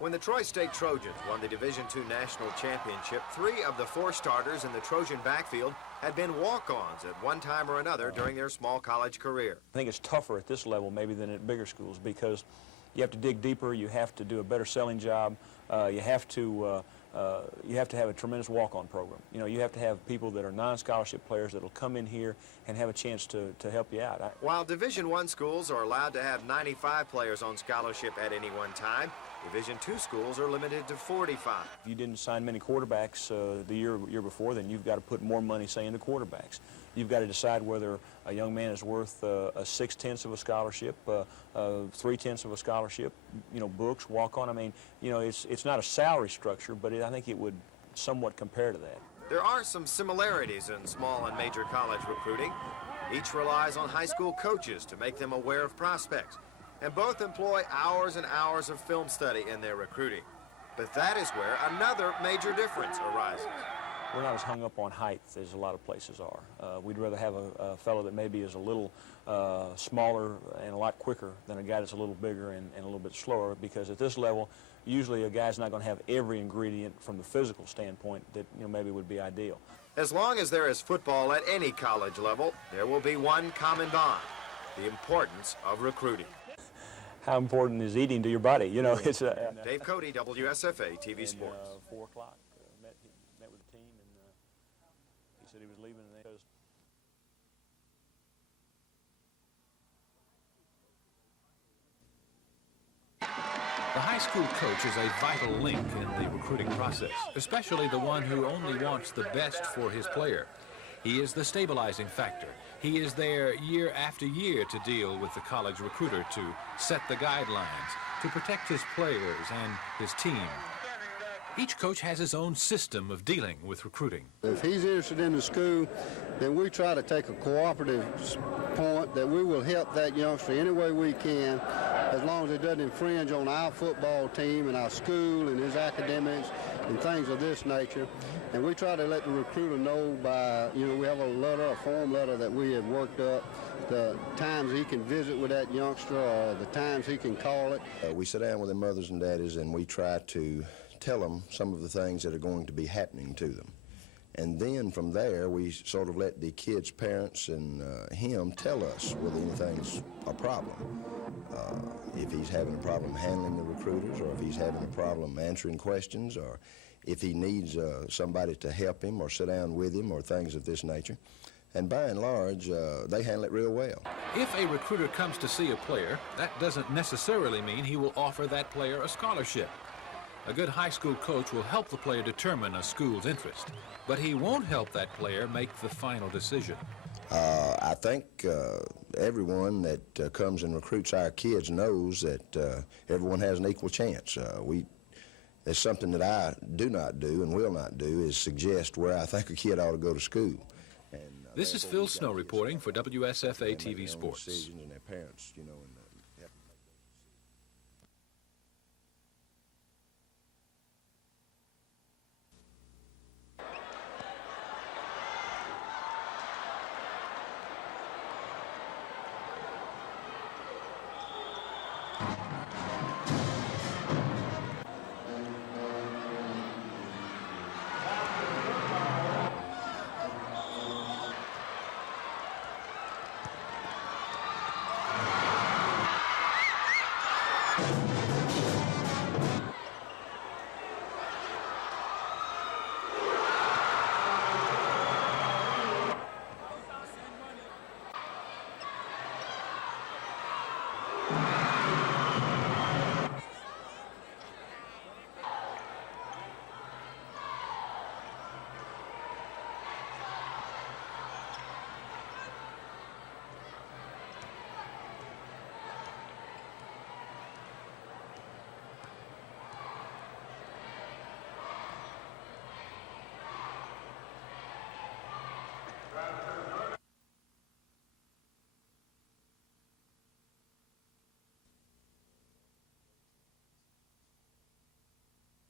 When the Troy State Trojans won the Division II National Championship, 3 of the 4 starters in the Trojan backfield had been walk-ons at one time or another during their small college career. I think it's tougher at this level maybe than at bigger schools because you have to dig deeper, you have to do a better selling job, you have to have a tremendous walk-on program. You know, you have to have people that are non-scholarship players that will come in here and have a chance to help you out. While Division I schools are allowed to have 95 players on scholarship at any one time, Division II schools are limited to 45. If you didn't sign many quarterbacks the year before, then you've got to put more money, say, into quarterbacks. You've got to decide whether a young man is worth a 6/10 of a scholarship, 3/10 of a scholarship, you know, books, walk-on. I mean, you know, it's not a salary structure, but I think it would somewhat compare to that. There are some similarities in small and major college recruiting. Each relies on high school coaches to make them aware of prospects, and both employ hours and hours of film study in their recruiting. But that is where another major difference arises. We're not as hung up on height as a lot of places are. We'd rather have a fellow that maybe is a little smaller and a lot quicker than a guy that's a little bigger and a little bit slower, because at this level, usually a guy's not going to have every ingredient from the physical standpoint that, you know, maybe would be ideal. As long as there is football at any college level, there will be one common bond: the importance of recruiting. How important is eating to your body? You know, it's Dave Cody, WSFA TV Sports. 4 o'clock, met with the team, and he said he was leaving because the high school coach is a vital link in the recruiting process, especially the one who only wants the best for his player. He is the stabilizing factor. He is there year after year to deal with the college recruiter, to set the guidelines, to protect his players and his team. Each coach has his own system of dealing with recruiting. If he's interested in the school, then we try to take a cooperative point that we will help that youngster any way we can, as long as it doesn't infringe on our football team and our school and his academics and things of this nature. And we try to let the recruiter know by, you know, we have a form letter that we have worked up, the times he can visit with that youngster or the times he can call it. We sit down with their mothers and daddies and we try to tell them some of the things that are going to be happening to them. And then from there, we sort of let the kids' parents and him tell us whether anything's a problem. If he's having a problem handling the recruiters, or if he's having a problem answering questions, or if he needs somebody to help him or sit down with him or things of this nature. And by and large, they handle it real well. If a recruiter comes to see a player, that doesn't necessarily mean he will offer that player a scholarship. A good high school coach will help the player determine a school's interest, but he won't help that player make the final decision. I think everyone that comes and recruits our kids knows that everyone has an equal chance. It's something that I do not do and will not do, is suggest where I think a kid ought to go to school. And, this is Phil Snow reporting for WSFA TV Sports. And their parents, you know,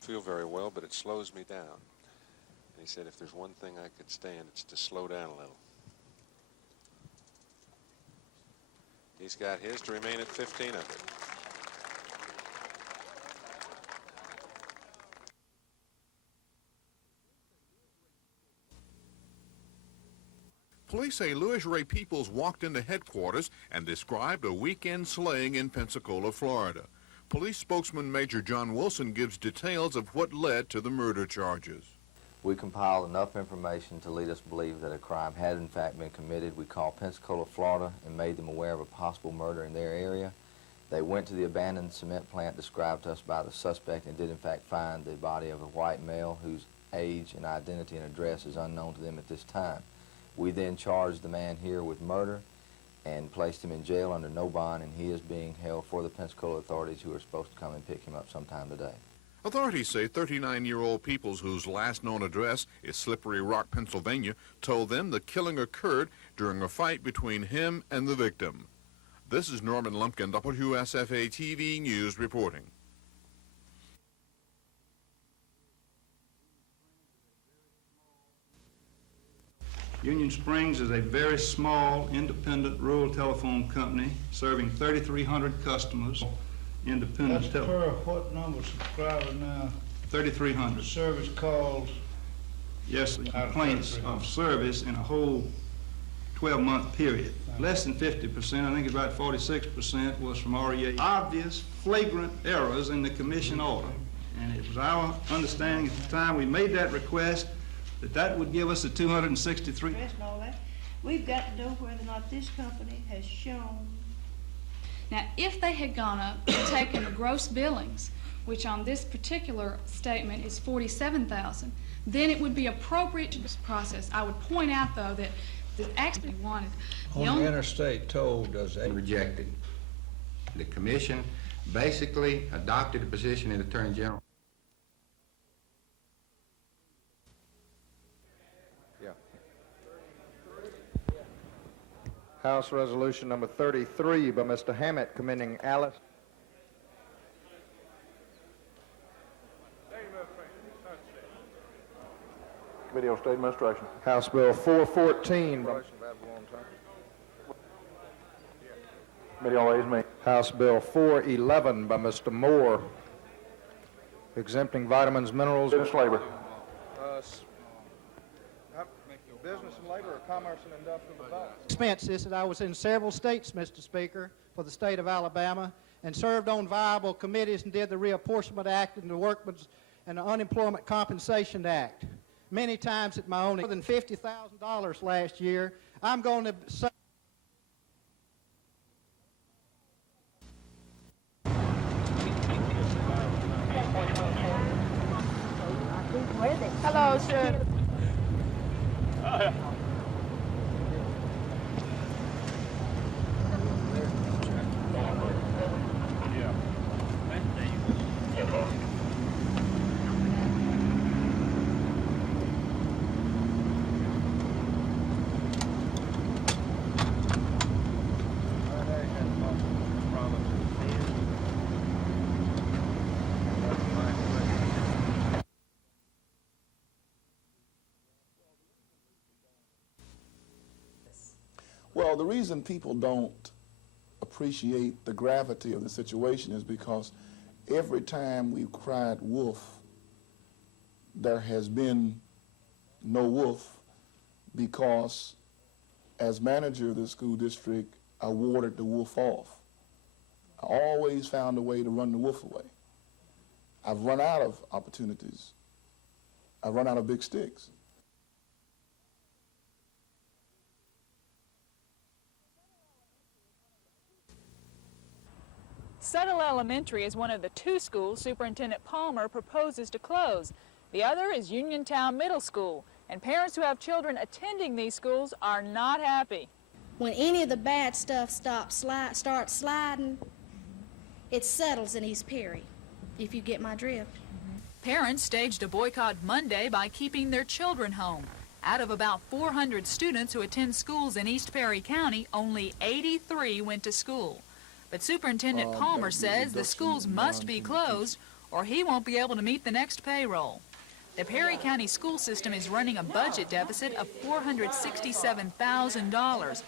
feel very well, but it slows me down. And he said if there's one thing I could stand, it's to slow down a little. He's got his to remain at 1500. Police say Louis Ray Peoples walked into headquarters and described a weekend slaying in Pensacola, Florida. Police spokesman Major John Wilson gives details of what led to the murder charges. We compiled enough information to lead us to believe that a crime had in fact been committed. We called Pensacola, Florida, and made them aware of a possible murder in their area. They went to the abandoned cement plant described to us by the suspect and did in fact find the body of a white male whose age and identity and address is unknown to them at this time. We then charged the man here with murder and placed him in jail under no bond, and he is being held for the Pensacola authorities, who are supposed to come and pick him up sometime today. Authorities say 39-year-old Peoples, whose last known address is Slippery Rock, Pennsylvania, told them the killing occurred during a fight between him and the victim. This is Norman Lumpkin, WSFA TV News reporting. Union Springs is a very small, independent rural telephone company serving 3,300 customers. Independent That's per what number of subscribers now? 3,300. Service calls? Yes, complaints of service in a whole 12-month period. Less than 50%, I think about 46%, was from REA. Obvious, flagrant errors in the commission order. And it was our understanding at the time we made that request that that would give us a 263. And all that. We've got to know whether or not this company has shown. Now, if they had gone up and taken the gross billings, which on this particular statement is $47,000, then it would be appropriate to this process. I would point out, though, that the actually wanted. On the interstate toll, does that? Rejected. The commission basically adopted a position in the Attorney General. House Resolution number 33 by Mr. Hammett commending Alice. Committee on State Administration. House Bill 414 by Committee on Ways and Means. House Bill 411 by Mr. Moore, exempting vitamins, minerals. Business labor. Business and labor or commerce and industrial development. Expenses that I was in several states, Mr. Speaker, for the state of Alabama, and served on viable committees and did the Reapportionment Act and the Workmen's and the Unemployment Compensation Act. Many times at my own, more than $50,000 last year. I'm going to say. Hello, sir. Well, the reason people don't appreciate the gravity of the situation is because every time we've cried wolf, there has been no wolf, because as manager of the school district, I warded the wolf off. I always found a way to run the wolf away. I've run out of opportunities. I've run out of big sticks. Settle Elementary is one of the two schools Superintendent Palmer proposes to close. The other is Uniontown Middle School, and parents who have children attending these schools are not happy. When any of the bad stuff starts sliding, it settles in East Perry, if you get my drift. Parents staged a boycott Monday by keeping their children home. Out of about 400 students who attend schools in East Perry County, only 83 went to school. But Superintendent Palmer says the schools must be closed or he won't be able to meet the next payroll. The Perry County school system is running a budget deficit of $467,000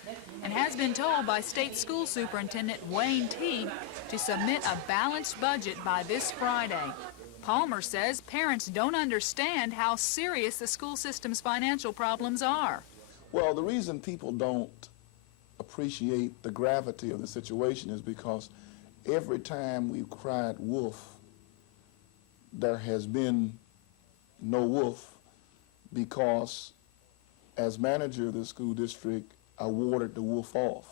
and has been told by State School Superintendent Wayne Teague to submit a balanced budget by this Friday. Palmer says parents don't understand how serious the school system's financial problems are. Well, the reason people don't appreciate the gravity of the situation is because every time we've cried wolf, there has been no wolf, because as manager of the school district, I warded the wolf off.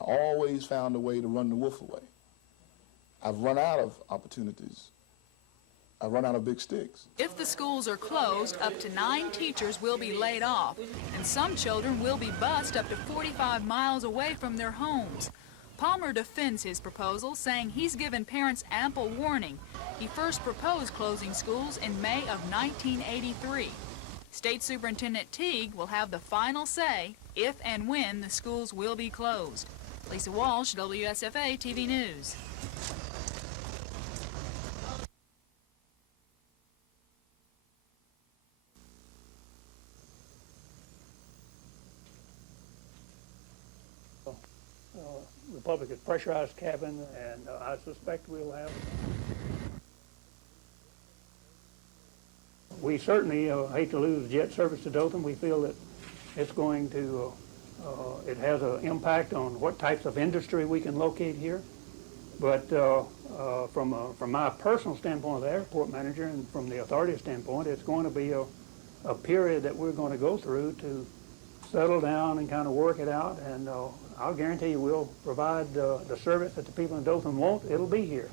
I always found a way to run the wolf away. I've run out of opportunities. I've run out of big sticks. If the schools are closed, up to 9 teachers will be laid off, and some children will be bused up to 45 miles away from their homes. Palmer defends his proposal, saying he's given parents ample warning. He first proposed closing schools in May of 1983. State Superintendent Teague will have the final say if and when the schools will be closed. Lisa Walsh, WSFA TV News. Republican pressurized cabin, and I suspect we'll have. We certainly hate to lose jet service to Dothan. We feel that it's going to, it has an impact on what types of industry we can locate here. But from my personal standpoint as the airport manager and from the authority standpoint, it's going to be a period that we're going to go through to settle down and kind of work it out. And I'll guarantee you we'll provide the service that the people in Dothan want. It'll be here.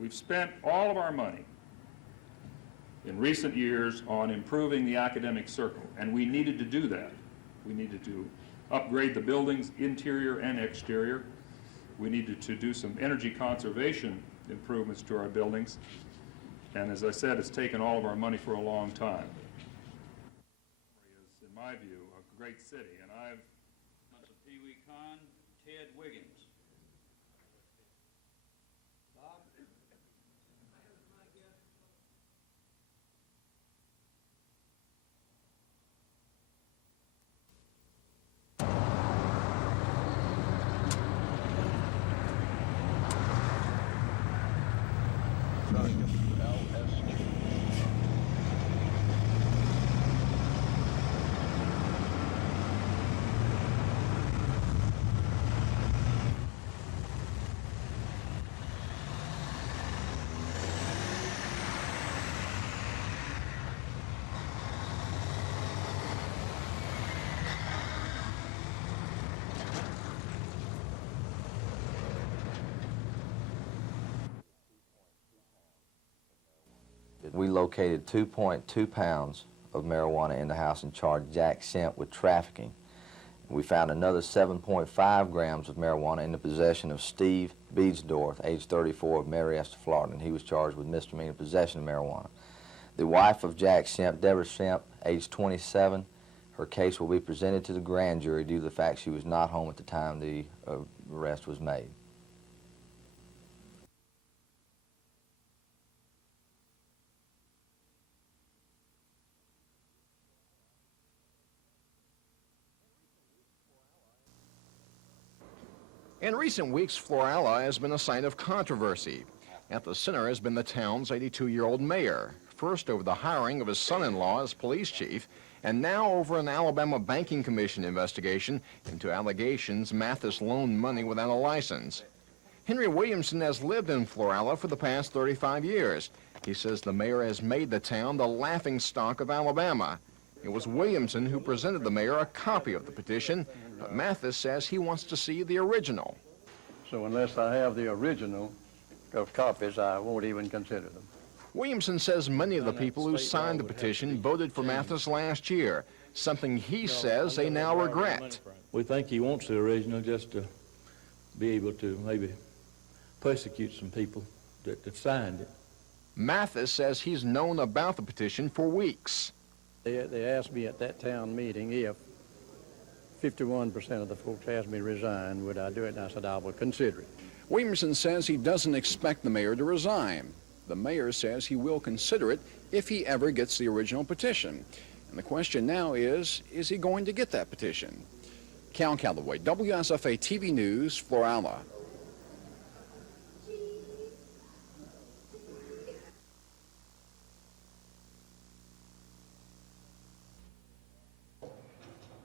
We've spent all of our money in recent years on improving the academic circle, and we needed to do that. We needed to upgrade the buildings, interior and exterior. We needed to do some energy conservation improvements to our buildings, and as I said, it's taken all of our money for a long time. It's, in my view, a great city, and I've... Pee Wee Khan, Ted Wiggins. We located 2.2 pounds of marijuana in the house and charged Jack Shemp with trafficking. We found another 7.5 grams of marijuana in the possession of Steve Beadsdorf, age 34, of Marietta, Florida, and he was charged with misdemeanor possession of marijuana. The wife of Jack Shemp, Deborah Shemp, age 27, her case will be presented to the grand jury due to the fact she was not home at the time the arrest was made. In recent weeks, Florala has been a site of controversy. At the center has been the town's 82-year-old mayor, first over the hiring of his son-in-law as police chief, and now over an Alabama Banking Commission investigation into allegations Mathis loaned money without a license. Henry Williamson has lived in Florala for the past 35 years. He says the mayor has made the town the laughingstock of Alabama. It was Williamson who presented the mayor a copy of the petition, but Mathis says he wants to see the original. So unless I have the original of copies, I won't even consider them. Williamson says many of the people who signed the petition voted for Mathis last year, something he says they now regret. We think he wants the original just to be able to maybe persecute some people that signed it. Mathis says he's known about the petition for weeks. They asked me at that town meeting if 51% of the folks asked me to resign, would I do it? And I said, I would consider it. Williamson says he doesn't expect the mayor to resign. The mayor says he will consider it if he ever gets the original petition. And the question now is he going to get that petition? Cal Calloway, WSFA TV News, Florala.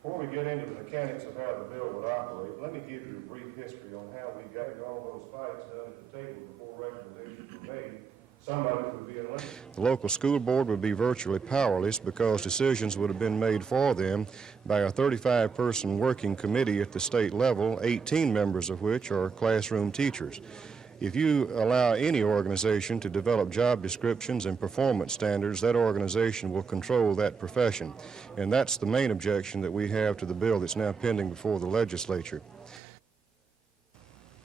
Before we get into the mechanics of how the bill would operate, let me give you a brief history on how we got all those fights done at the table before recommendations were made. Some of it would be eliminated. The local school board would be virtually powerless because decisions would have been made for them by a 35-person working committee at the state level, 18 members of which are classroom teachers. If you allow any organization to develop job descriptions and performance standards, that organization will control that profession. And that's the main objection that we have to the bill that's now pending before the legislature.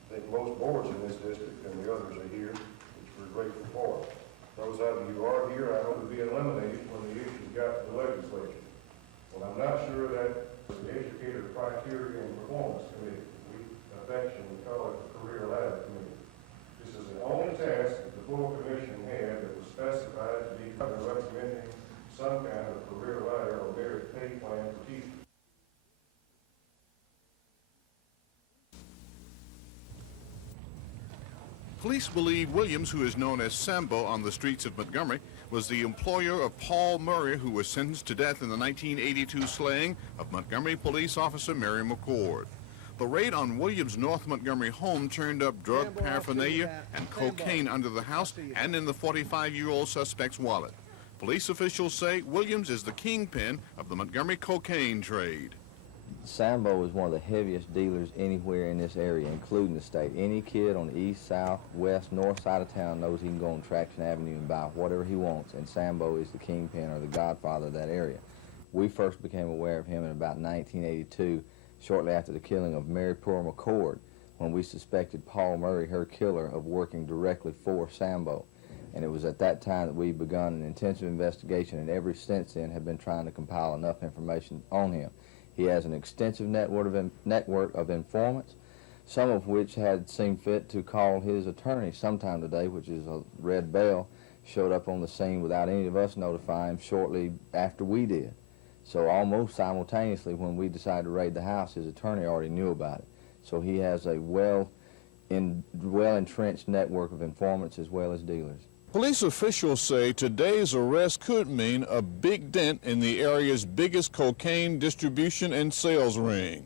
I think most boards in this district and the others are here, which we're grateful for. Those of you who are here, I hope to be eliminated when the issues got to the legislature. Well, I'm not sure that the educator criteria and performance committee, we affectionately call it the career ladder committee. This is the only task that the full commission had that was specified to be recommending some kind of career ladder or merit pay plan for teachers. Police believe Williams, who is known as Sambo on the streets of Montgomery, was the employer of Paul Murray, who was sentenced to death in the 1982 slaying of Montgomery police officer Mary McCord. The raid on Williams' North Montgomery home turned up drug paraphernalia and cocaine under the house and in the 45-year-old suspect's wallet. Police officials say Williams is the kingpin of the Montgomery cocaine trade. Sambo is one of the heaviest dealers anywhere in this area, including the state. Any kid on the east, south, west, north side of town knows he can go on Traction Avenue and buy whatever he wants, and Sambo is the kingpin or the godfather of that area. We first became aware of him in about 1982, shortly after the killing of Mary Poor McCord, when we suspected Paul Murray, her killer, of working directly for Sambo. And it was at that time that we begun an intensive investigation, and ever since then have been trying to compile enough information on him. He has an extensive network of informants, some of which had seen fit to call his attorney sometime today, which is a Red Bell, showed up on the scene without any of us notifying him shortly after we did. So almost simultaneously when we decided to raid the house, his attorney already knew about it. So he has a well-entrenched network of informants as well as dealers. Police officials say today's arrest could mean a big dent in the area's biggest cocaine distribution and sales ring.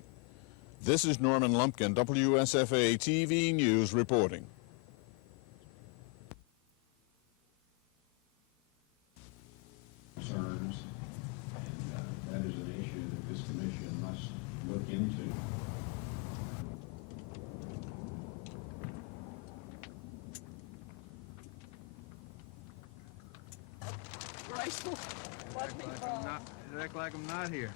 This is Norman Lumpkin, WSFA TV News reporting. Concerns, and that is an issue that this commission must look into. Graceful. What me from? It act like I'm not here.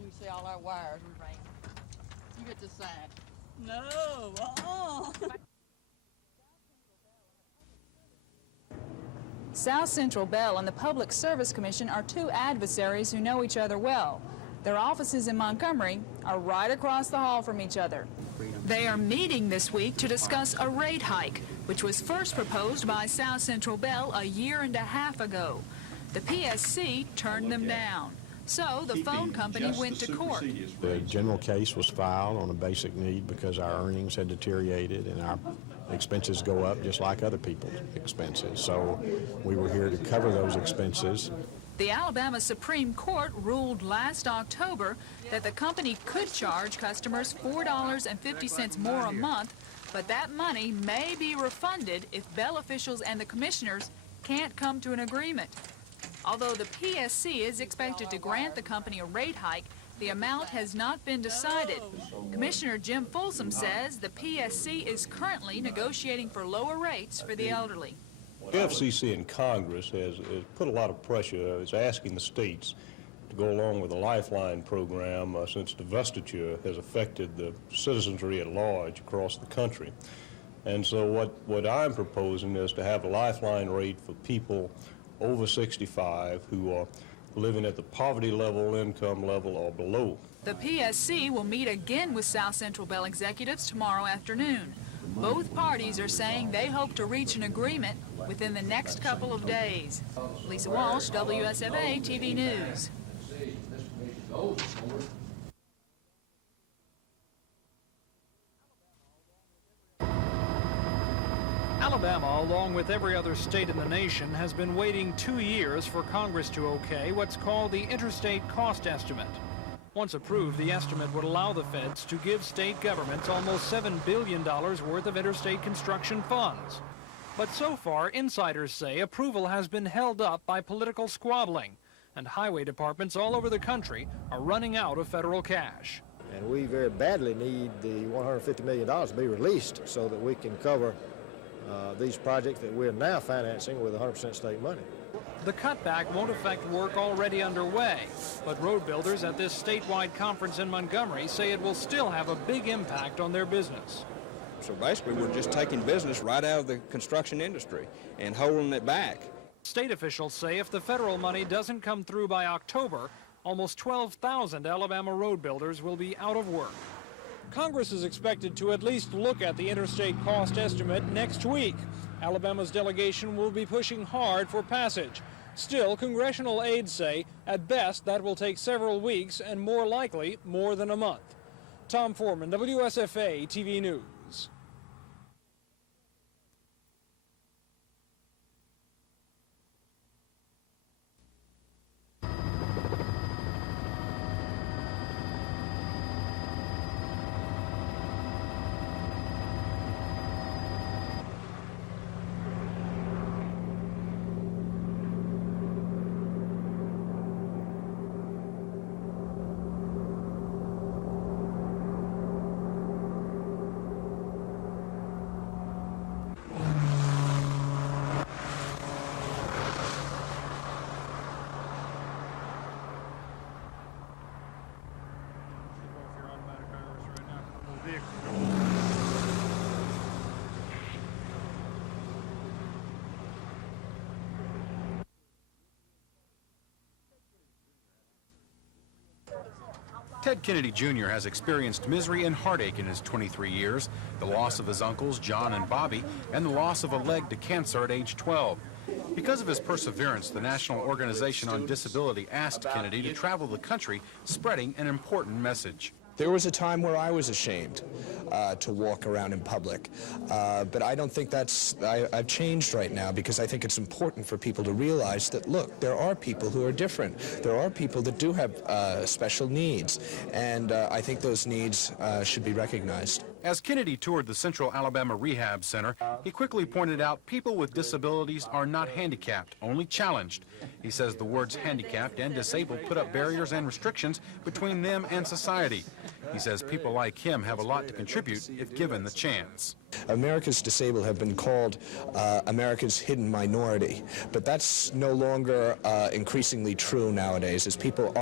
You see all our wires we ran. You get this side. No. South Central Bell and the Public Service Commission are two adversaries who know each other well. Their offices in Montgomery are right across the hall from each other. They are meeting this week to discuss a rate hike, which was first proposed by South Central Bell a year and a half ago. The PSC turned them down. So the phone company went to court. The general case was filed on a basic need because our earnings had deteriorated and our expenses go up just like other people's expenses. So we were here to cover those expenses. The Alabama Supreme Court ruled last October that the company could charge customers $4.50 more a month, but that money may be refunded if Bell officials and the commissioners can't come to an agreement. Although the PSC is expected to grant the company a rate hike, the amount has not been decided. Commissioner Jim Folsom says the PSC is currently negotiating for lower rates for the elderly. The FCC in Congress has put a lot of pressure. It's asking the states to go along with the Lifeline program since divestiture has affected the citizenry at large across the country. And so what I'm proposing is to have a Lifeline rate for people over 65 who are living at the poverty level, income level, or below. The PSC will meet again with South Central Bell executives tomorrow afternoon. Both parties are saying they hope to reach an agreement within the next couple of days. Lisa Walsh, WSFA TV News. Alabama, along with every other state in the nation, has been waiting 2 years for Congress to okay what's called the Interstate Cost Estimate. Once approved, the estimate would allow the feds to give state governments almost $7 billion worth of interstate construction funds. But so far, insiders say approval has been held up by political squabbling, and highway departments all over the country are running out of federal cash. And we very badly need the $150 million to be released so that we can cover these projects that we're now financing with 100% state money. The cutback won't affect work already underway, but road builders at this statewide conference in Montgomery say it will still have a big impact on their business. So basically, we're just taking business right out of the construction industry and holding it back. State officials say if the federal money doesn't come through by October, almost 12,000 Alabama road builders will be out of work. Congress is expected to at least look at the interstate cost estimate next week. Alabama's delegation will be pushing hard for passage. Still, congressional aides say at best that will take several weeks and more likely more than a month. Tom Foreman, WSFA TV News. Ted Kennedy Jr. has experienced misery and heartache in his 23 years, the loss of his uncles, John and Bobby, and the loss of a leg to cancer at age 12. Because of his perseverance, the National Organization on Disability asked Kennedy to travel the country, spreading an important message. There was a time where I was ashamed to walk around in public, but I don't think I've changed right now, because I think it's important for people to realize that, look, there are people who are different. There are people that do have special needs, and I think those needs should be recognized. As Kennedy toured the Central Alabama Rehab Center, he quickly pointed out people with disabilities are not handicapped, only challenged. He says the words handicapped and disabled put up barriers and restrictions between them and society. He says people like him have a lot to contribute if given the chance. America's disabled have been called America's hidden minority, but that's no longer increasingly true nowadays. As people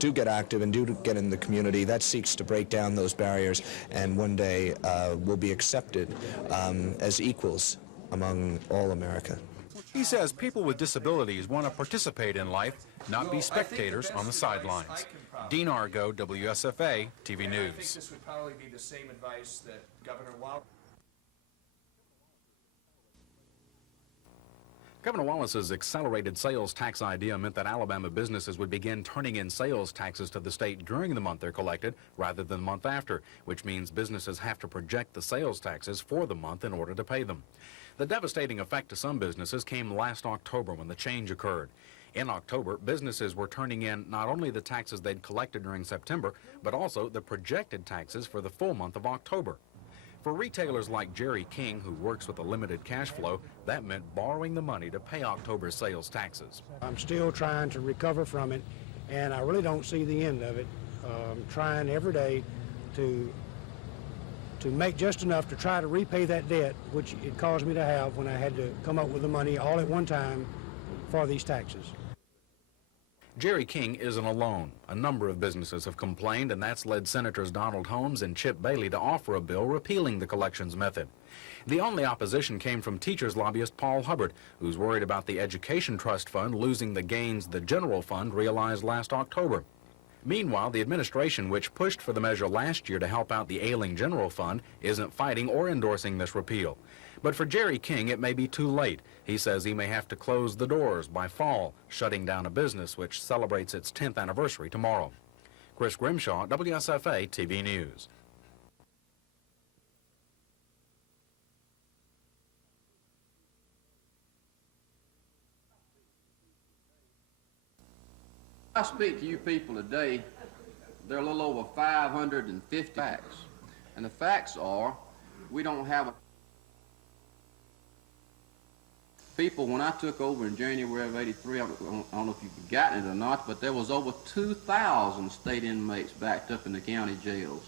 do get active and do get in the community, that seeks to break down those barriers, and one day will be accepted as equals among all America. He says people with disabilities want to participate in life, not be spectators on the sidelines. Dean Argo, WSFA TV News. I think this would probably be the same advice that Governor Wallace. Governor Wallace's accelerated sales tax idea meant that Alabama businesses would begin turning in sales taxes to the state during the month they're collected rather than the month after, which means businesses have to project the sales taxes for the month in order to pay them. The devastating effect to some businesses came last October when the change occurred. In October, businesses were turning in not only the taxes they'd collected during September, but also the projected taxes for the full month of October. For retailers like Jerry King, who works with a limited cash flow, that meant borrowing the money to pay October's sales taxes. I'm still trying to recover from it, and I really don't see the end of it. I'm trying every day to make just enough to try to repay that debt, which it caused me to have when I had to come up with the money all at one time for these taxes. Jerry King isn't alone. A number of businesses have complained, and that's led Senators Donald Holmes and Chip Bailey to offer a bill repealing the collections method. The only opposition came from teachers lobbyist Paul Hubbard, who's worried about the Education Trust Fund losing the gains the general fund realized last October. Meanwhile, the administration, which pushed for the measure last year to help out the ailing general fund, isn't fighting or endorsing this repeal. But for Jerry King, it may be too late. He says he may have to close the doors by fall, shutting down a business which celebrates its 10th anniversary tomorrow. Chris Grimshaw, WSFA TV News. I speak to you people today, there are a little over 550 facts. And the facts are, we don't have a... People, when I took over in January of '83, I don't know if you've forgotten it or not, but there was over 2,000 state inmates backed up in the county jails.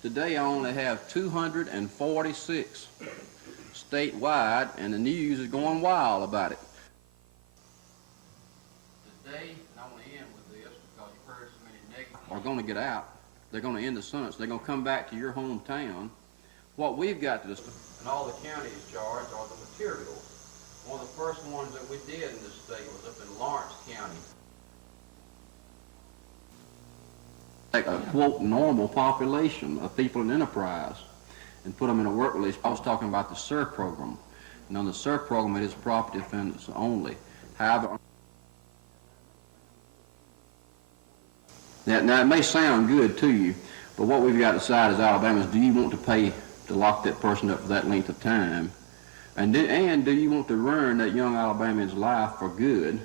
Today I only have 246 statewide, and the news is going wild about it. Today, and I want to end with this because you've heard so many negatives, are going to get out. They're going to end the sentence. They're going to come back to your hometown. What we've got to do, and all the county is charged, are the materials. One of the first ones that we did in this state was up in Lawrence County. Take a, quote, normal population of people in enterprise and put them in a work release. I was talking about the SIR program. And on the SIR program, it is property offenders only. However, now it may sound good to you, but what we've got to decide as Alabama is, do you want to pay to lock that person up for that length of time? And do you want to ruin that young Alabamian's life for good?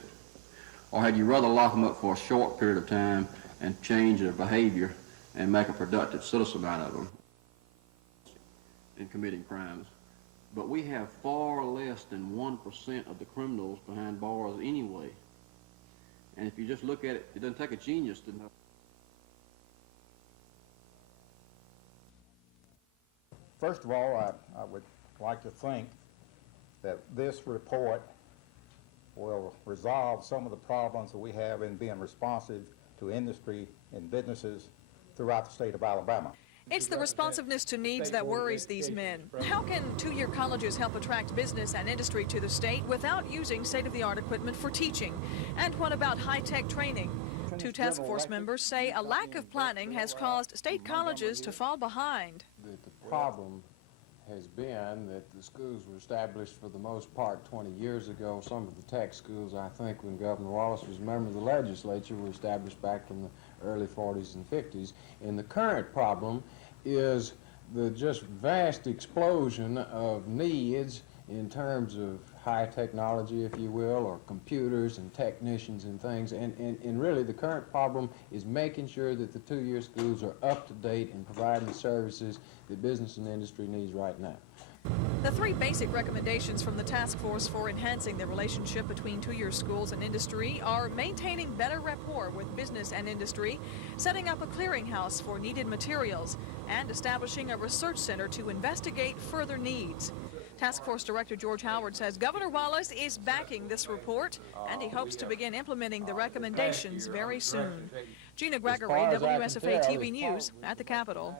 Or had you rather lock them up for a short period of time and change their behavior and make a productive citizen out of them in committing crimes? But we have far less than 1% of the criminals behind bars anyway. And if you just look at it, it doesn't take a genius to know. First of all, I would like to think that this report will resolve some of the problems that we have in being responsive to industry and businesses throughout the state of Alabama. It's the responsiveness to needs that worries these men. How can two-year colleges help attract business and industry to the state without using state-of-the-art equipment for teaching? And what about high-tech training? Two task force members say a lack of planning has caused state colleges to fall behind. The problem has been that the schools were established for the most part 20 years ago. Some of the tech schools, I think, when Governor Wallace was a member of the legislature, were established back in the early 40s and 50s. And the current problem is the just vast explosion of needs in terms of high technology, if you will, or computers and technicians and things. And really the current problem is making sure that the two-year schools are up to date and providing the services that business and industry needs right now. The three basic recommendations from the task force for enhancing the relationship between two-year schools and industry are maintaining better rapport with business and industry, setting up a clearinghouse for needed materials, and establishing a research center to investigate further needs. Task Force Director George Howard says Governor Wallace is backing this report, and he hopes to begin implementing the recommendations very soon. Gina Gregory, WSFA TV News at the Capitol.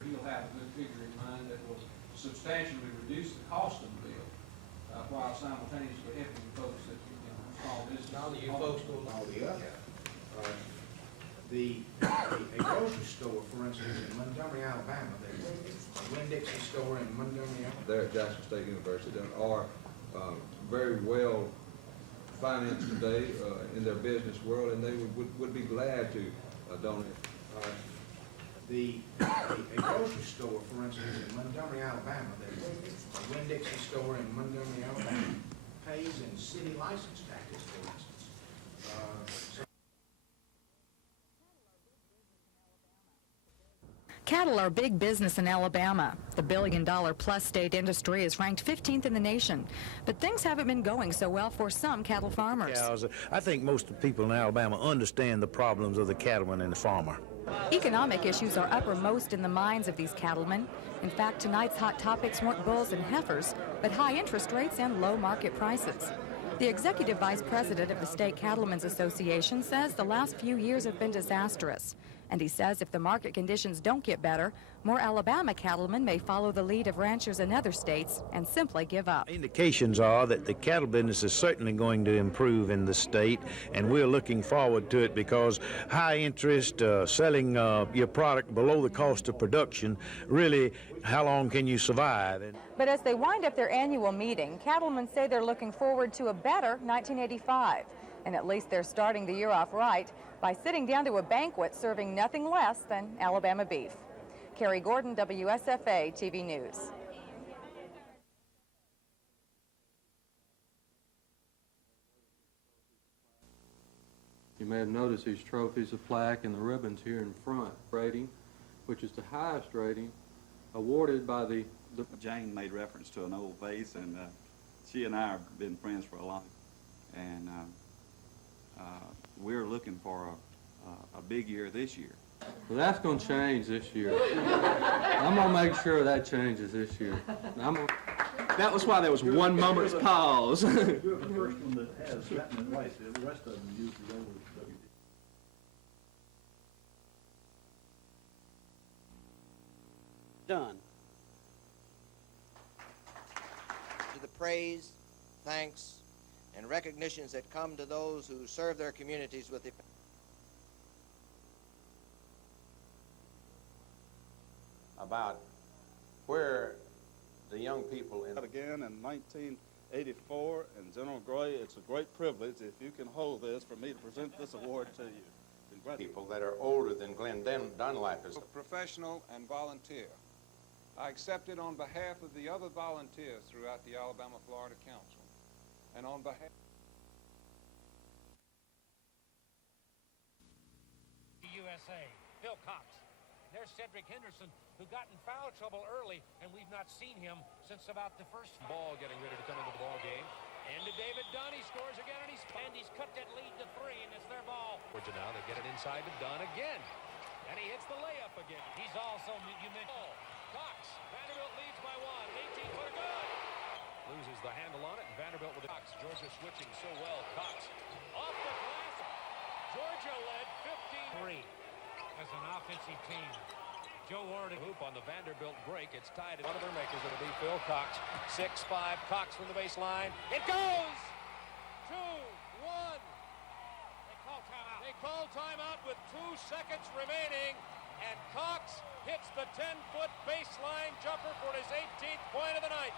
You'll have a good figure in mind that will substantially reduce the cost of the bill while simultaneously helping folks that small business. All you folks will know the other. A grocery store, for instance, in Montgomery, Alabama, a Winn-Dixie store in Montgomery, Alabama. They're at Jackson State University and are very well financed today in their business world, and they would be glad to donate. A grocery store, for instance, in Montgomery, Alabama, a Winn-Dixie store in Montgomery, Alabama, pays in city license taxes, for instance. Cattle are big business in Alabama. The billion-dollar-plus state industry is ranked 15th in the nation. But things haven't been going so well for some cattle farmers. I think most of the people in Alabama understand the problems of the cattleman and the farmer. Economic issues are uppermost in the minds of these cattlemen. In fact, tonight's hot topics weren't bulls and heifers, but high interest rates and low market prices. The executive vice president of the State Cattlemen's Association says the last few years have been disastrous. And he says if the market conditions don't get better, more Alabama cattlemen may follow the lead of ranchers in other states and simply give up. Indications are that the cattle business is certainly going to improve in the state, and we're looking forward to it because high interest, selling your product below the cost of production, really, how long can you survive? But as they wind up their annual meeting, cattlemen say they're looking forward to a better 1985. And at least they're starting the year off right by sitting down to a banquet serving nothing less than Alabama beef. Carrie Gordon, WSFA TV News. You may have noticed these trophies, the plaque, and the ribbons here in front. Rating, which is the highest rating awarded by the... Jane made reference to an old vase, and she and I have been friends for a long time. And we're looking for a big year this year. Well, that's going to change this year. I'm going to make sure that changes this year. That was why there was one moment's pause. You're the first one that has that in place. The rest of them use the old done. To the praise, thanks, and recognitions that come to those who serve their communities with the about where the young people in again in 1984, and General Gray, it's a great privilege if you can hold this for me to present this award to you. People that are older than Glenn Dunlap is. Professional and volunteer. I accept it on behalf of the other volunteers throughout the Alabama-Florida Council, and on behalf the USA, Bill Cox. There's Cedric Henderson, who got in foul trouble early, and we've not seen him since about the first ball getting ready to come into the ball game. And to David Dunn, he scores again, and he's cut that lead to 3, and it's their ball. Now they get it inside to Dunn again, and he hits the layup again. He's also, you mentioned, Cox. Vanderbilt leads by 1, 18-footer good. Loses the handle on it, and Vanderbilt with the Cox. Georgia switching so well. Cox off the glass. Georgia led 15-3 as an offensive team. Joe Ward hoop on the Vanderbilt break. It's tied. One of their makers, it'll be Phil Cox. 6-5. Cox from the baseline. It goes! 2-1. They call timeout with 2 seconds remaining, and Cox hits the 10-foot baseline jumper for his 18th point of the night.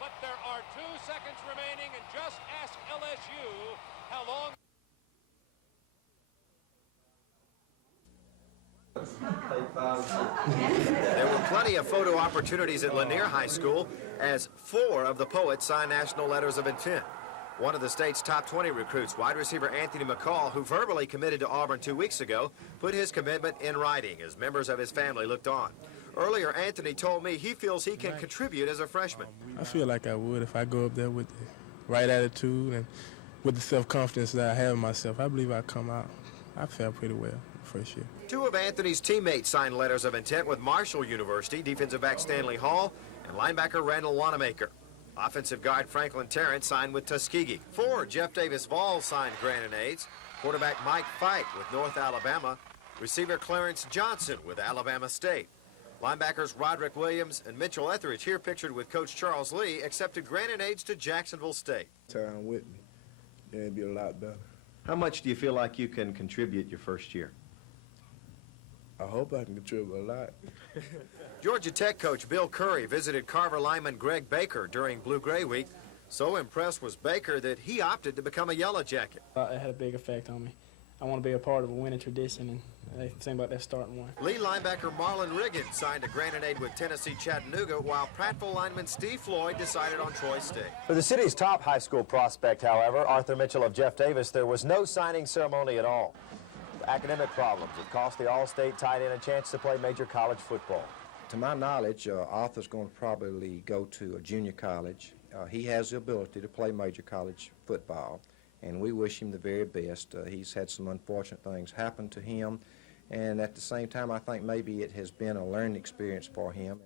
But there are 2 seconds remaining, and just ask LSU how long. There were plenty of photo opportunities at Lanier High School as 4 of the poets signed national letters of intent. One of the state's top 20 recruits, wide receiver Anthony McCall, who verbally committed to Auburn 2 weeks ago, put his commitment in writing as members of his family looked on. Earlier, Anthony told me he feels he can contribute as a freshman. I feel like I would if I go up there with the right attitude and with the self-confidence that I have in myself. I believe I come out. I felt pretty well the first year. 2 of Anthony's teammates signed letters of intent with Marshall University, defensive back Stanley Hall and linebacker Randall Wanamaker. Offensive guard Franklin Tarrant signed with Tuskegee. 4 Jeff Davis Vols signed Granonades. Quarterback Mike Fike with North Alabama. Receiver Clarence Johnson with Alabama State. Linebackers Roderick Williams and Mitchell Etheridge, here pictured with Coach Charles Lee, accepted Granonades to Jacksonville State. Time with me, then it'd be a lot better. How much do you feel like you can contribute your first year? I hope I can contribute a lot. Georgia Tech coach Bill Curry visited Carver lineman Greg Baker during Blue-Gray Week. So impressed was Baker that he opted to become a Yellow Jacket. It had a big effect on me. I want to be a part of a winning tradition, and they seem like they're starting one. Lead linebacker Marlon Riggins signed a Granonade with Tennessee Chattanooga, while Prattville lineman Steve Floyd decided on Troy State. For the city's top high school prospect, however, Arthur Mitchell of Jeff Davis, there was no signing ceremony at all. Academic problems have cost the All-State tight end a chance to play major college football. To my knowledge, Arthur's going to probably go to a junior college. He has the ability to play major college football, and we wish him the very best. He's had some unfortunate things happen to him, and at the same time, I think maybe it has been a learning experience for him.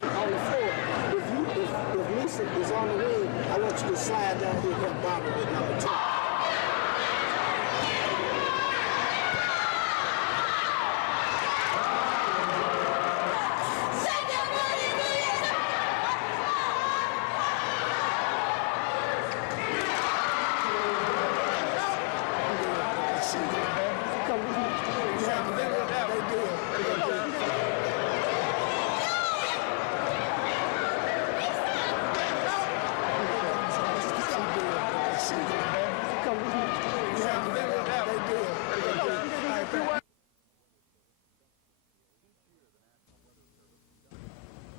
On the floor, if Lisa is on the wing, I want you to slide down here and help Barbara with number 2.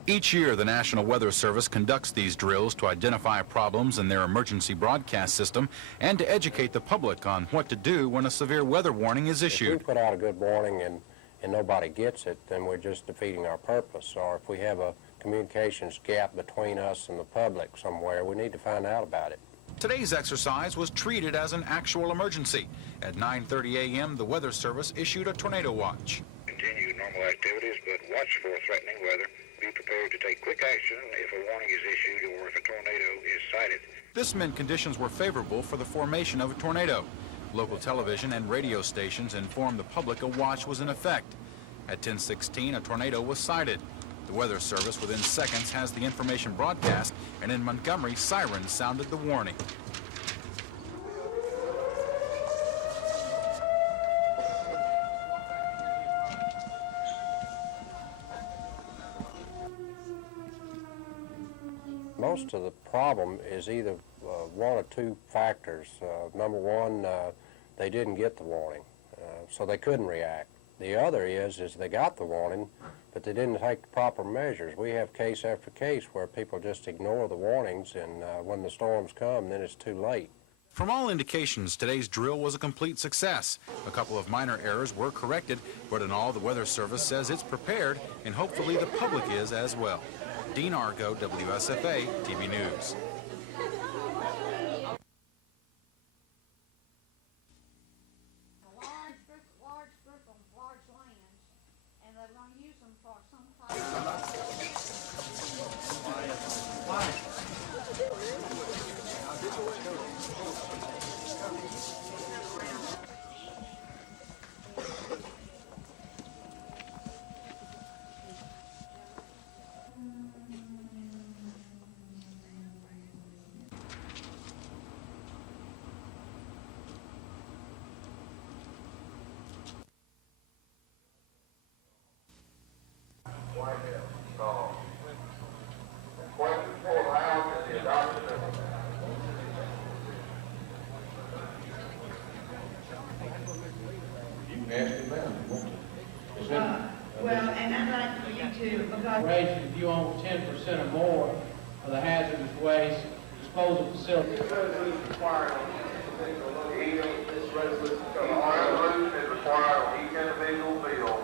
Each year, the National Weather Service conducts these drills to identify problems in their emergency broadcast system and to educate the public on what to do when a severe weather warning is issued. If we put out a good warning and nobody gets it, then we're just defeating our purpose. Or if we have a communications gap between us and the public somewhere, we need to find out about it. Today's exercise was treated as an actual emergency. At 9:30 a.m., the Weather Service issued a tornado watch. Continue normal activities, but watch for threatening weather. Be prepared to take quick action if a warning is issued or if a tornado is sighted. This meant conditions were favorable for the formation of a tornado. Local television and radio stations informed the public a watch was in effect. At 10:16, a tornado was sighted. The Weather Service within seconds has the information broadcast, and in Montgomery, sirens sounded the warning. Most of the problem is either one or two factors. Number one, they didn't get the warning, so they couldn't react. The other is they got the warning, but they didn't take the proper measures. We have case after case where people just ignore the warnings, and when the storms come, then it's too late. From all indications, today's drill was a complete success. A couple of minor errors were corrected, but in all, the Weather Service says it's prepared, and hopefully the public is as well. Dean Argo, WSFA TV News. Well, and I'd like for you to, because if you own 10% or more of the hazardous waste disposal facility. This resolution is required on this resolution is required on each individual bill.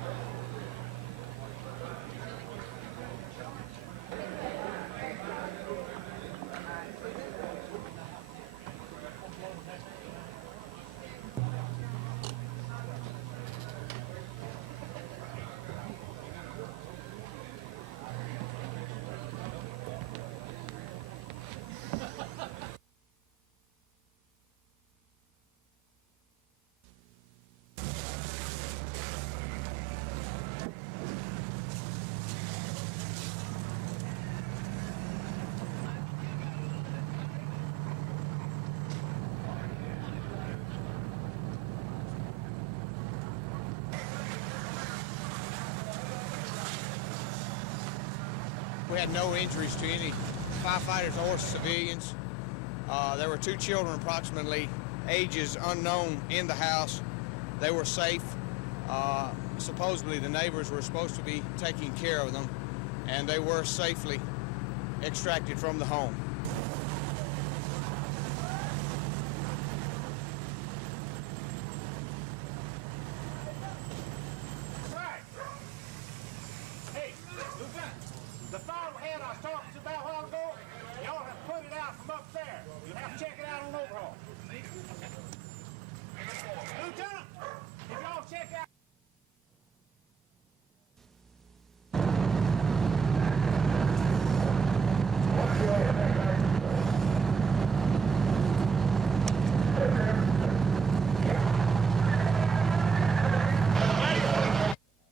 We had no injuries to any firefighters or civilians. There were 2 children, approximately ages unknown, in the house. They were safe. Supposedly the neighbors were supposed to be taking care of them, and they were safely extracted from the home. Hey, Lieutenant, the fire head I was talking to about a while ago, y'all have put it out from up there. You'll have to check it out on overhaul. Lieutenant, if y'all check out...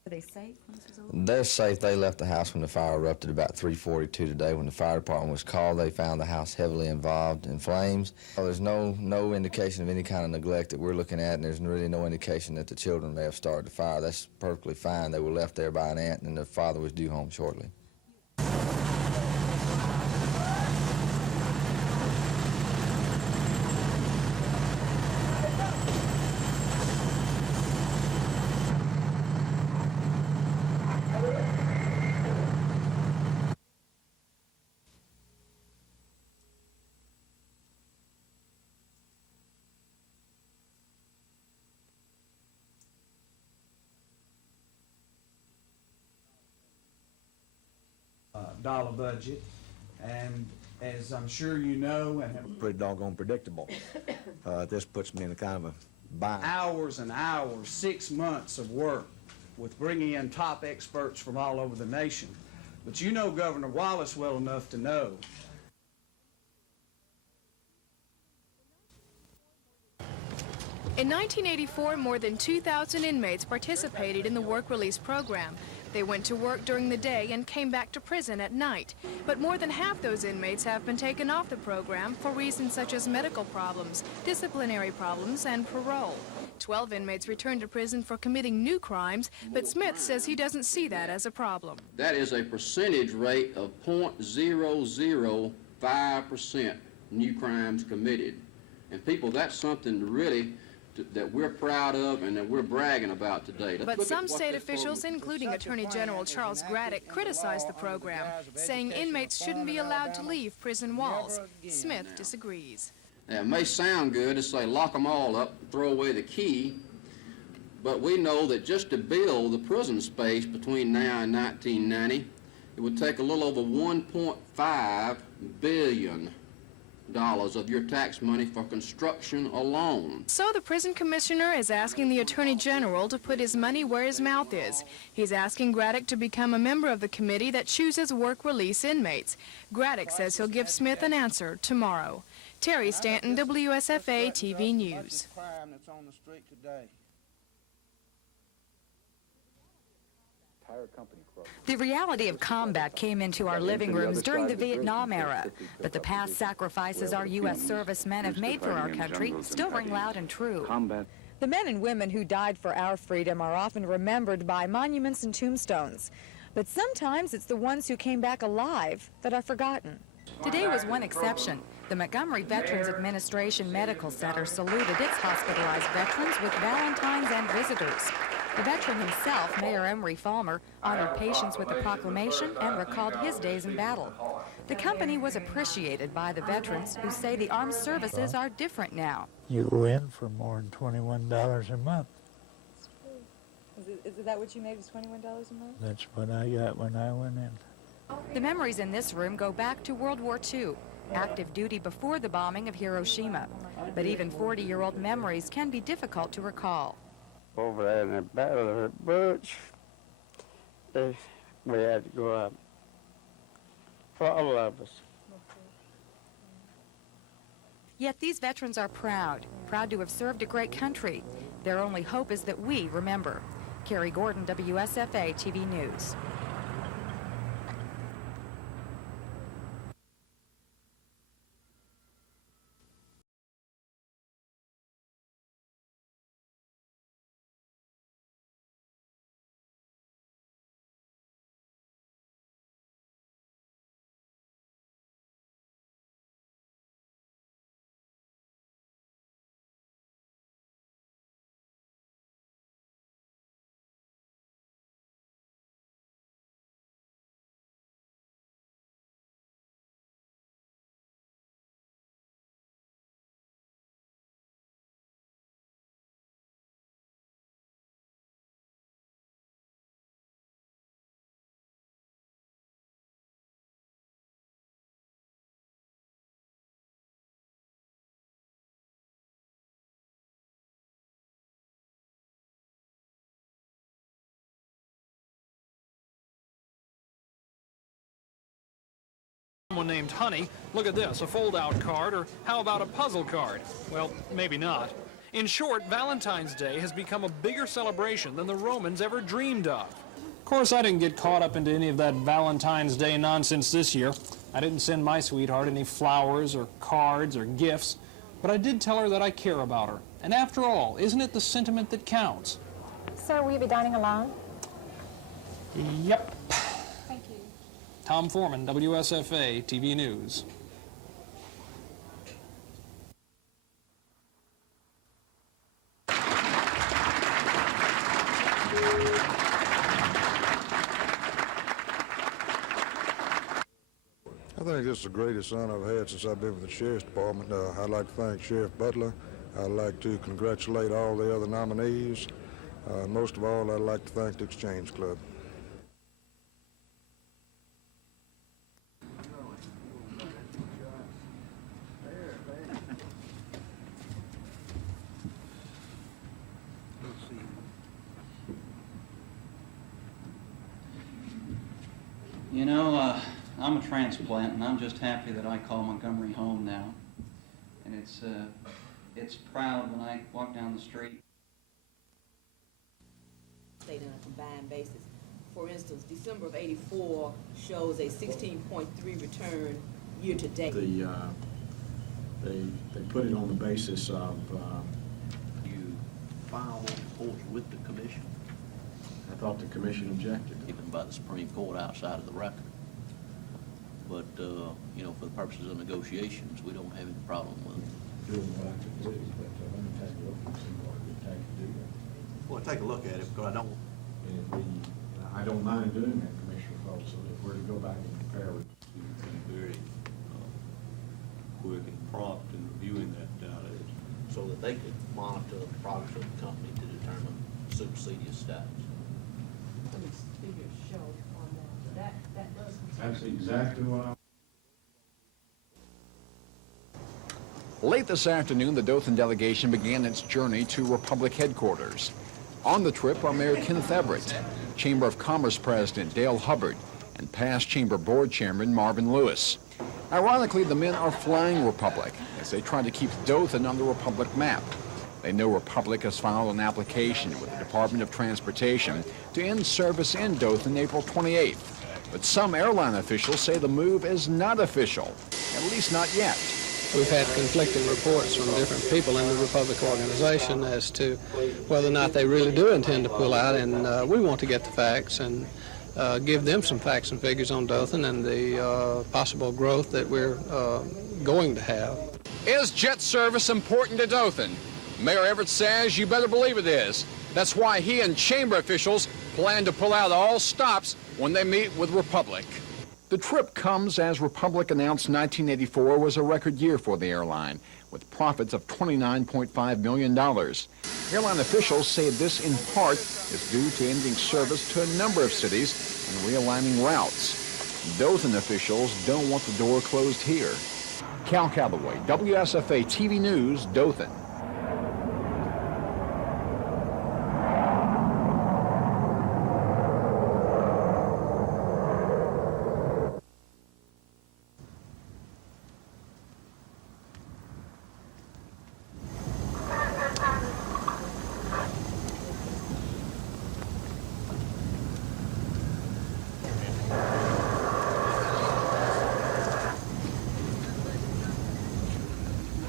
Are they safe when this is over? They're safe. They left the house when the fire erupted about 3:42 today. When the fire department was called, they found the house heavily involved in flames. There's no indication of any kind of neglect that we're looking at, and there's really no indication that the children may have started the fire. That's perfectly fine. They were left there by an aunt, and their father was due home shortly. dollar budget, and as I'm sure you know, and Pretty doggone predictable. This puts me in a kind of a bind. hours and hours, 6 months of work with bringing in top experts from all over the nation. But you know Governor Wallace well enough to know. In 1984, more than 2,000 inmates participated in the work release program. They went to work during the day and came back to prison at night. But more than half those inmates have been taken off the program for reasons such as medical problems, disciplinary problems, and parole. 12 inmates returned to prison for committing new crimes, but Smith says he doesn't see that as a problem. That is a percentage rate of 0.005% new crimes committed. And people, that's something really that we're proud of and that we're bragging about today. But some state officials, including Attorney General Charles Graddick, criticized the program, saying inmates shouldn't be allowed to leave prison walls. Smith disagrees. Now, it may sound good to say lock them all up and throw away the key, but we know that just to build the prison space between now and 1990, it would take a little over $1.5 billion of your tax money for construction alone. So the prison commissioner is asking the Attorney General to put his money where his mouth is. He's asking Graddick to become a member of the committee that chooses work release inmates. Graddick says he'll give Smith an answer tomorrow. Terry Stanton, WSFA TV News. The reality of combat came into our living rooms during the Vietnam era, but the past sacrifices our U.S. servicemen have made for our country still ring loud and true. The men and women who died for our freedom are often remembered by monuments and tombstones, but sometimes it's the ones who came back alive that are forgotten. Today was one exception. The Montgomery Veterans Administration Medical Center saluted its hospitalized veterans with valentines and visitors. The veteran himself, Mayor Emery Falmer, honored patients with a proclamation and recalled his days in battle. The company was appreciated by the veterans who say the armed services are different now. You go in for more than $21 a month. Is that what you made, was $21 a month? That's what I got when I went in. The memories in this room go back to World War II, active duty before the bombing of Hiroshima. But even 40-year-old memories can be difficult to recall. Over there in the Battle of Butch, we had to go up for all of us. Yet these veterans are proud to have served a great country. Their only hope is that we remember. Carrie Gordon, WSFA TV News. Someone named Honey, look at this, a fold-out card, or how about a puzzle card? Well, maybe not. In short, Valentine's Day has become a bigger celebration than the Romans ever dreamed of. Of course, I didn't get caught up into any of that Valentine's Day nonsense this year. I didn't send my sweetheart any flowers or cards or gifts, but I did tell her that I care about her. And after all, isn't it the sentiment that counts? Sir, will you be dining alone? Yep. Thank you. Tom Foreman, WSFA TV News. I think this is the greatest honor I've had since I've been with the Sheriff's Department. I'd like to thank Sheriff Butler. I'd like to congratulate all the other nominees. Most of all, I'd like to thank the Exchange Club. You know, I'm a transplant, and I'm just happy that I call Montgomery home now. And it's proud when I walk down the street. State on a combined basis. For instance, December of '84 shows a 16.3 return year to date. They put it on the basis of You filed reports with the commission, I thought the commission objected. even by the Supreme Court outside of the record. But, you know, for the purposes of negotiations, we don't have any problem with it. Doing what I could do, but let me take a look and see what it would take to do that. Well, take a look at it, because I don't. And if I don't mind doing that, Commissioner Foltz, so if we're to go back and compare it. Be very quick and prompt in reviewing that data, so that they could monitor the progress of the company to determine supersedious status. These figures show on that. That does. That's exactly what I. Late this afternoon, the Dothan delegation began its journey to Republic headquarters. On the trip are Mayor Kenneth Everett, Chamber of Commerce President Dale Hubbard, and past Chamber Board Chairman Marvin Lewis. Ironically, the men are flying Republic as they try to keep Dothan on the Republic map. They know Republic has filed an application with the Department of Transportation to end service in Dothan April 28th. But some airline officials say the move is not official, at least not yet. We've had conflicting reports from different people in the Republic organization as to whether or not they really do intend to pull out, and we want to get the facts and give them some facts and figures on Dothan and the possible growth that we're going to have. Is jet service important to Dothan? Mayor Everett says you better believe it is. That's why he and chamber officials plan to pull out all stops when they meet with Republic. The trip comes as Republic announced 1984 was a record year for the airline, with profits of $29.5 million. Airline officials say this in part is due to ending service to a number of cities and realigning routes. Dothan officials don't want the door closed here. Cal Calloway, WSFA TV News, Dothan.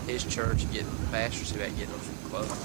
His church getting pastors who ain't getting those from the club.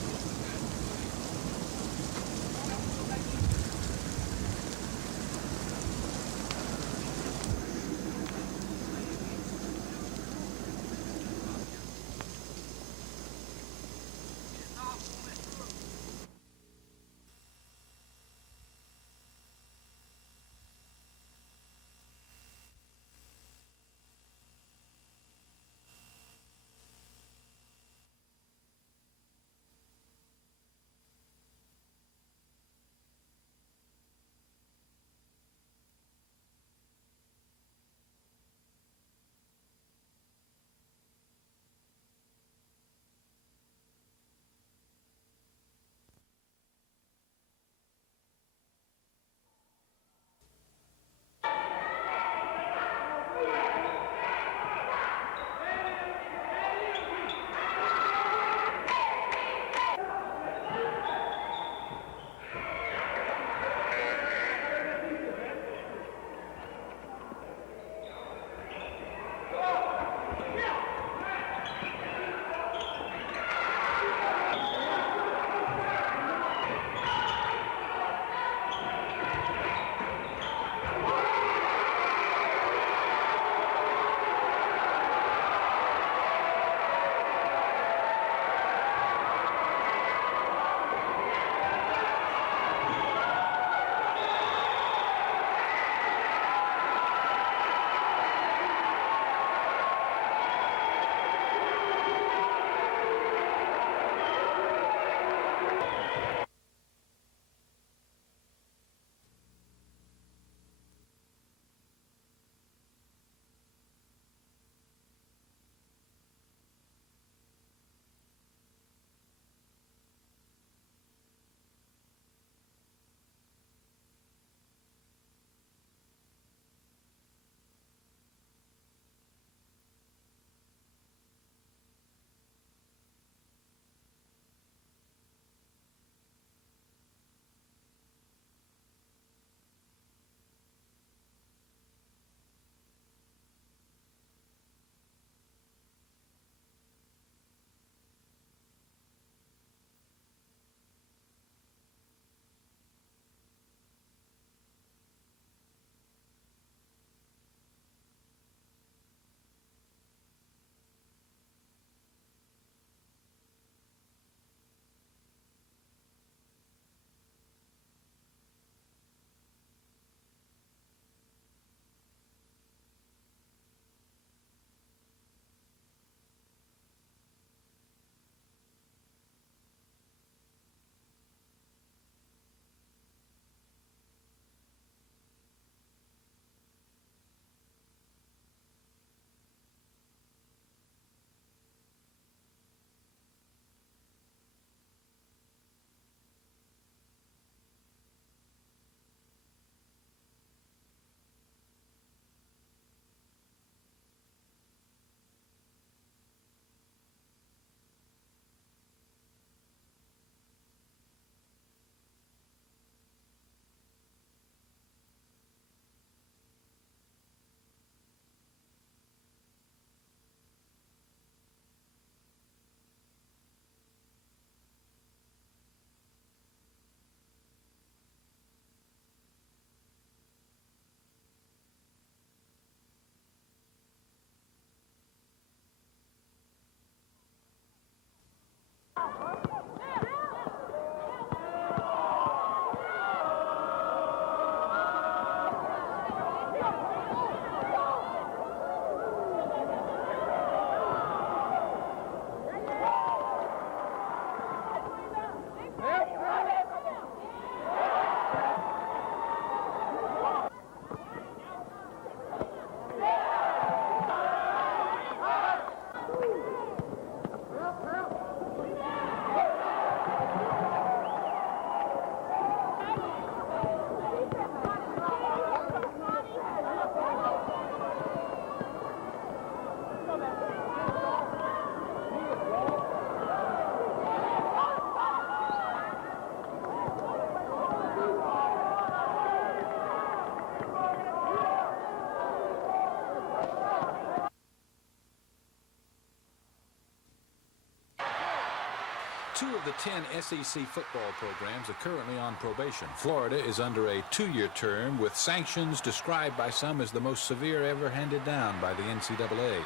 2 of the 10 SEC football programs are currently on probation. Florida is under a 2-year term with sanctions described by some as the most severe ever handed down by the NCAA.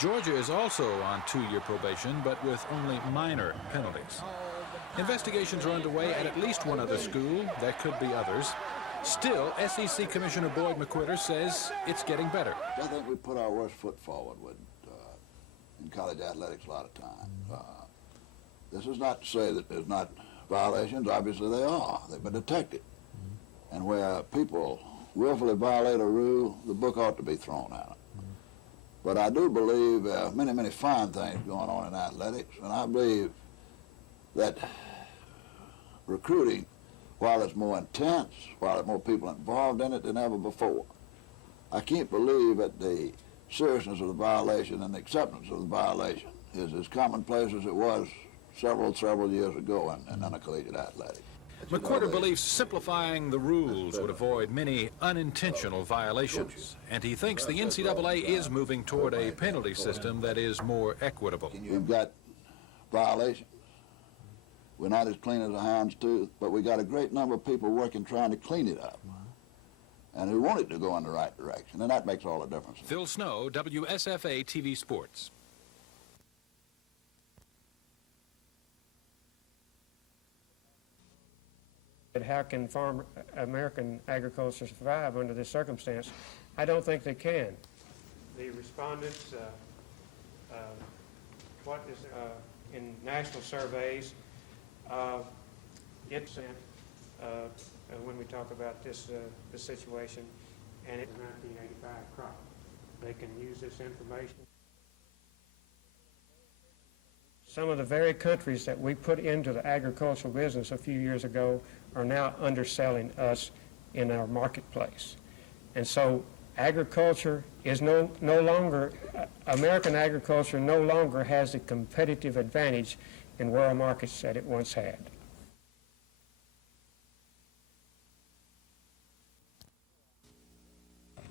Georgia is also on 2-year probation, but with only minor penalties. Investigations are underway at least one other school. There could be others. Still, SEC Commissioner Boyd McQuitter says it's getting better. I think we put our worst foot forward in college athletics a lot of times. This is not to say that there's not violations. Obviously they are. They've been detected. And where people willfully violate a rule, the book ought to be thrown at them. But I do believe there are many, many fine things going on in athletics, and I believe that recruiting, while it's more intense, while there are more people involved in it than ever before, I can't believe that the seriousness of the violation and the acceptance of the violation is as commonplace as it was several years ago in intercollegiate athletics. McQuitter believes simplifying the rules would avoid many unintentional violations, and he thinks the NCAA is moving toward a penalty system that is more equitable. We've got violations. We're not as clean as a hound's tooth, but we got a great number of people working trying to clean it up and who want it to go in the right direction, and that makes all the difference. Phil Snow, WSFA TV Sports. How can American agriculture survive under this circumstance? I don't think they can. The respondents, what is in national surveys, it's when we talk about this the situation, and it's 1985 crop. They can use this information. Some of the very countries that we put into the agricultural business a few years ago are now underselling us in our marketplace. And so agriculture is no longer, American agriculture no longer has the competitive advantage in world markets that it once had.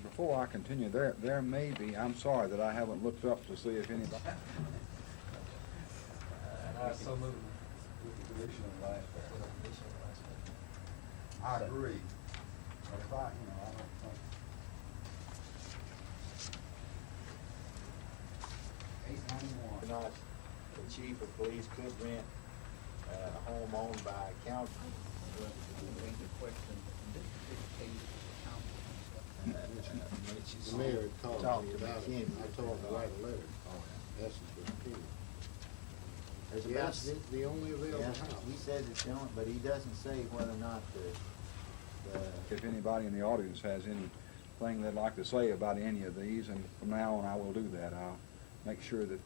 Before I continue, there may be, I'm sorry that I haven't looked up to see if anybody... I agree. But if I don't think... 891. Not the chief of police could rent a home owned by a county. The mayor had called me about it. I told him to write a letter. That's the key. Yes, the only available house. He says it's the only, but he doesn't say whether or not If anybody in the audience has anything they'd like to say about any of these, and from now on I will do that. I'll make sure that